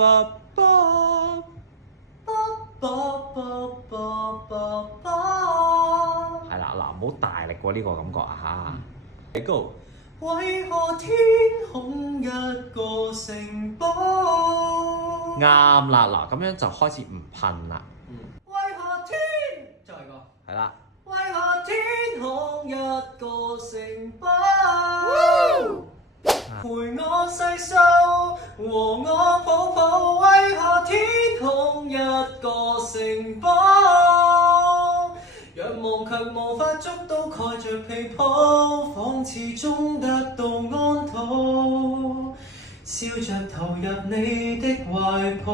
係啦，嗱，唔好大力過呢個感覺啊嚇。Go。為何天空一個城堡？啱啦，嗱，咁樣就開始唔噴啦。為何天再個？係啦。為何天空一個城堡？陪我細數和我抱抱，為何天空一個城堡？仰望卻無法捉到，蓋着被鋪，仿似終得到安躺，笑着投入你的懷抱。